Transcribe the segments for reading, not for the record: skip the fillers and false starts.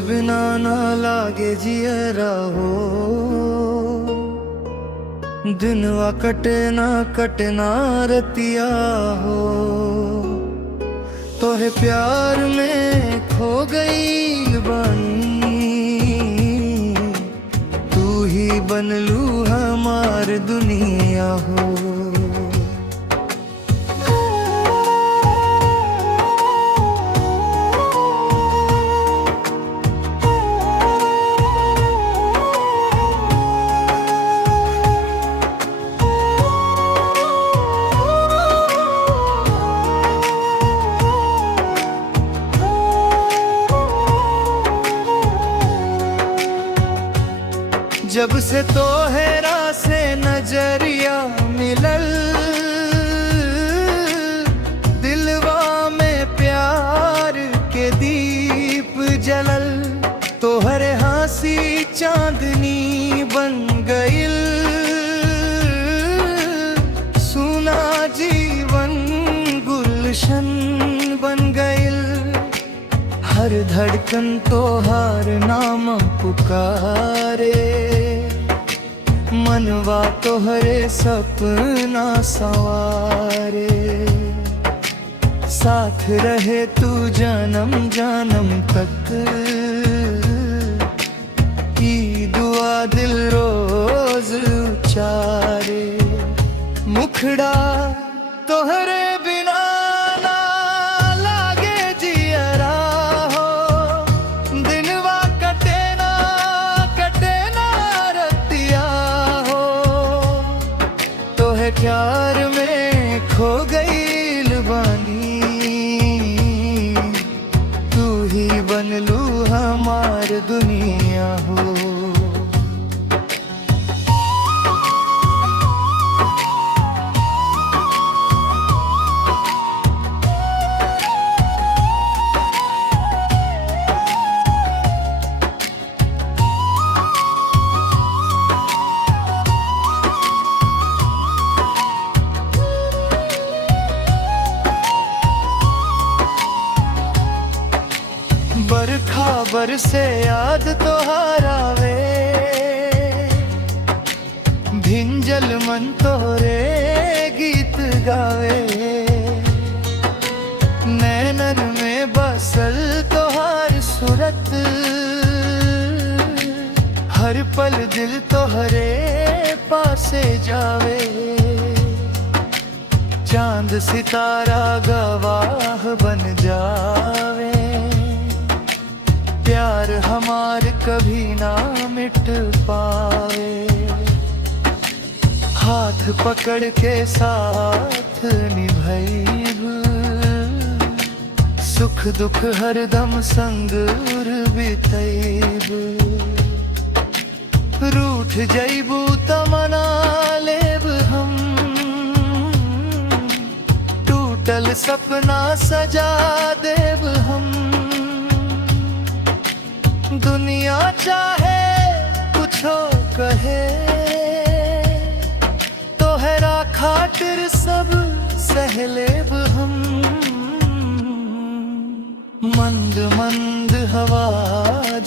बिना ना लागे जियरा हो, दिनवा कटे ना रतिया हो। तोहे प्यार में खो गई बानी, तू ही बनलू हमार दुनिया हो। जब से तोहरा से नजरिया मिलल, दिलवा में प्यार के दीप जलल। तोहरे हंसी चांदनी बन गइल, सुना जीवन गुलशन बन गइल। हर धड़कन तोहार नाम पुकारे, मनवा तोहरे सपना सवारे। साथ रहे तू जन्म जन्म तक, की दुआ दिल रोज उचारे। मुखड़ा तोहरे बिना ना लागे जियरा हो, दिनवा कटे ना रतिया हो। तोहे प्यार में खो गईल बानी, तू ही बनलू हमार दुनिया हो। बरखा बरसे याद तोहारा वे, भिंजल मन तोरे गीत गावे। नैनन में बसल तोहार सूरत, हर पल दिल तोहरे पासे जावे। चांद सितारा गवाह बन जावे, प्यार हमार कभी ना मिट पावे। हाथ पकड़ के साथ निभाइबू, सुख दुख हरदम संग बिताइबू। रूठ जइबू त मना लेब हम, टूटल सपना सजा देब हम। दुनिया चाहे कुछो कहे, तोहरा खातिर सब सह लेब हम। मंद मंद हवा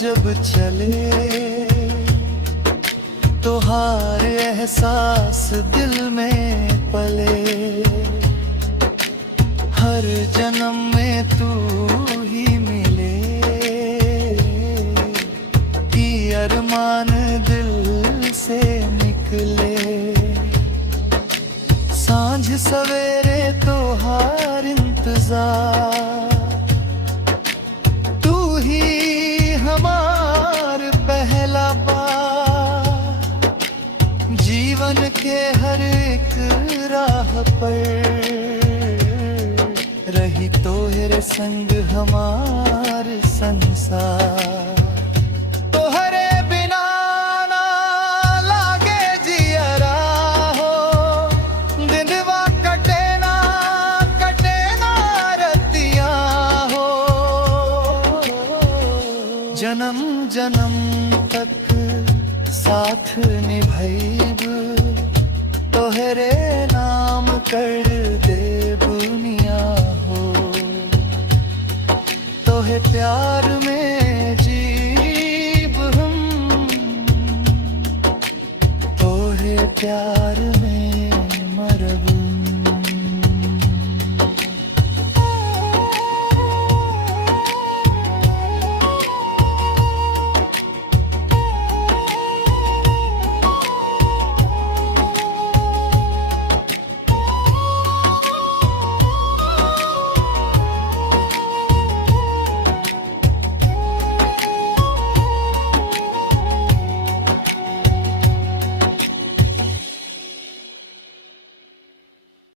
जब चले, तोहार एहसास दिल में पले। हर जन्म में तू ही मिले, अरमान दिल से निकले। सांझ सवेरे तोहार इंतजार, तू ही हमार पहला बार। जीवन के हर एक राह पर रही तोहरे संग हमार संसार। जन्म जन्म तक साथ निभाइब, तोहरे नाम कर दे दुनिया हो। तोहे प्यार में जी प्यार